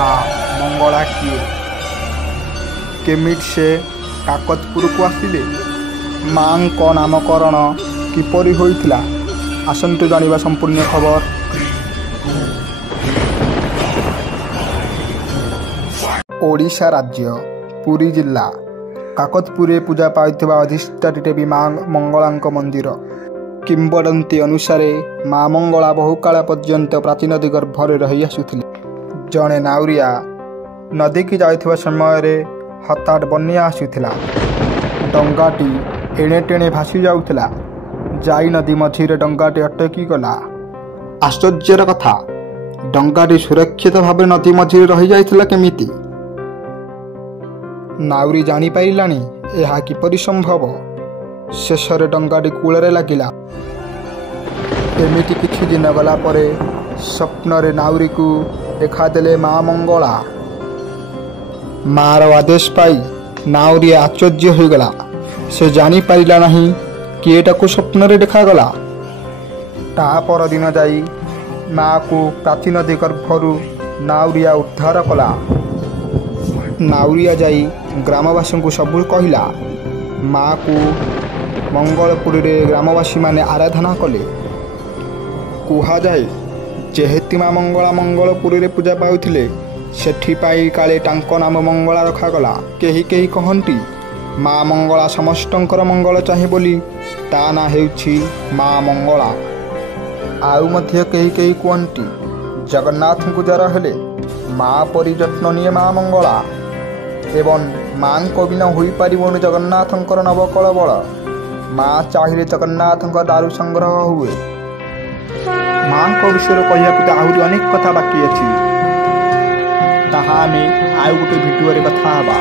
ମା ମଙ୍ଗଳା କିଏ? କେମିତି ସେ କାକତପୁରକୁ ଆସିଲେ? ମାଙ୍କ ନାମକରଣ କିପରି ହୋଇଥିଲା? ଆସନ୍ତୁ ଜାଣିବା ସମ୍ପୂର୍ଣ୍ଣ ଖବର। ଓଡ଼ିଶା ରାଜ୍ୟ ପୁରୀ ଜିଲ୍ଲା କାକତପୁରରେ ପୂଜା ପାଉଥିବା ଅଧିଷ୍ଠାତ୍ରୀ ଦେବୀ ମା ମଙ୍ଗଳାଙ୍କ ମନ୍ଦିର। କିମ୍ବଦନ୍ତୀ ଅନୁସାରେ ମା ମଙ୍ଗଳା ବହୁକାଳ ପର୍ଯ୍ୟନ୍ତ ପ୍ରାଚୀନ ନଦୀ ଗର୍ଭରେ ରହି ଆସୁଥିଲେ। ଜଣେ ନାଉରିଆ ନଦୀକି ଯାଉଥିବା ସମୟରେ ହଠାତ୍ ବନ୍ୟା ଆସୁଥିଲା। ଡଙ୍ଗାଟି ଏଣେ ତେଣେ ଭାସି ଯାଉଥିଲା। ଯାଇ ନଦୀ ମଝିରେ ଡଙ୍ଗାଟି ଅଟକିଗଲା। ଆଶ୍ଚର୍ଯ୍ୟର କଥା, ଡଙ୍ଗାଟି ସୁରକ୍ଷିତ ଭାବରେ ନଦୀ ମଝିରେ ରହିଯାଇଥିଲା କେମିତି? ନାଉରୀ ଜାଣିପାରିଲାନି ଏହା କିପରି ସମ୍ଭବ। ଶେଷରେ ଡଙ୍ଗାଟି କୂଳରେ ଲାଗିଲା। ଏମିତି କିଛି ଦିନ ଗଲା ପରେ ସ୍ୱପ୍ନରେ ନାଉରୀକୁ ଦେଖାଦେଲେ ମା ମଙ୍ଗଳା। ମାର ଆଦେଶ ପାଇ ନାଉରୀ ଆଶ୍ଚର୍ଯ୍ୟ ହୋଇଗଲା। ସେ ଜାଣିପାରିଲା ନାହିଁ କିଏ ତାକୁ ସ୍ୱପ୍ନରେ ଦେଖାଗଲା। ତା ପରଦିନ ଯାଇ ମାକୁ ପ୍ରାଚୀନ ନଦୀ ଗର୍ଭରୁ ନାଉରିଆ ଉଦ୍ଧାର କଲା। ନାଉରିଆ ଯାଇ ଗ୍ରାମବାସୀଙ୍କୁ ସବୁ କହିଲା। ମାକୁ ମଙ୍ଗଳପୁରରେ ଗ୍ରାମବାସୀମାନେ ଆରାଧନା କଲେ। କୁହାଯାଏ ଯେହେତୁ ମା ମଙ୍ଗଳା ମଙ୍ଗଳପୁରରେ ପୂଜା ପାଉଥିଲେ, ସେଥିପାଇଁ କାଳେ ତାଙ୍କ ନାମ ମଙ୍ଗଳା ରଖାଗଲା। କେହି କେହି କହନ୍ତି ମା ମଙ୍ଗଳା ସମସ୍ତଙ୍କର ମଙ୍ଗଳ ଚାହେଁ ବୋଲି ତା ନାଁ ହେଉଛି ମା ମଙ୍ଗଳା। ଆଉ ମଧ୍ୟ କେହି କେହି କୁହନ୍ତି ଜଗନ୍ନାଥଙ୍କୁ ଜ୍ୱର ହେଲେ ମା ପରି ଯତ୍ନ ନିଏ ମା ମଙ୍ଗଳା ଏବଂ ମାଙ୍କ ବିନା ହୋଇପାରିବନି ଜଗନ୍ନାଥଙ୍କର ନବକଳେବର। ମା ଚାହିଁଲେ ଜଗନ୍ନାଥଙ୍କ ଦାରୁ ସଂଗ୍ରହ ହୁଏ। ମାଙ୍କ ବିଷୟରେ କହିବାକୁ ତ ଆହୁରି ଅନେକ କଥା ବାକି ଅଛି, ତାହା ଆମେ ଆଉ ଗୋଟେ ଭିଡ଼ିଓରେ କଥା ହେବା।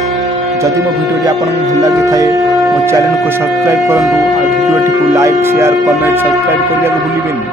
ଯଦି ମୋ ଭିଡ଼ିଓଟି ଆପଣଙ୍କୁ ଭଲ ଲାଗିଥାଏ ମୋ ଚ୍ୟାନେଲକୁ ସବସ୍କ୍ରାଇବ୍ କରନ୍ତୁ ଆଉ ଭିଡ଼ିଓଟିକୁ ଲାଇକ୍, ସେୟାର, କମେଣ୍ଟ, ସବସ୍କ୍ରାଇବ୍ କରିବାକୁ ଭୁଲିବେନି।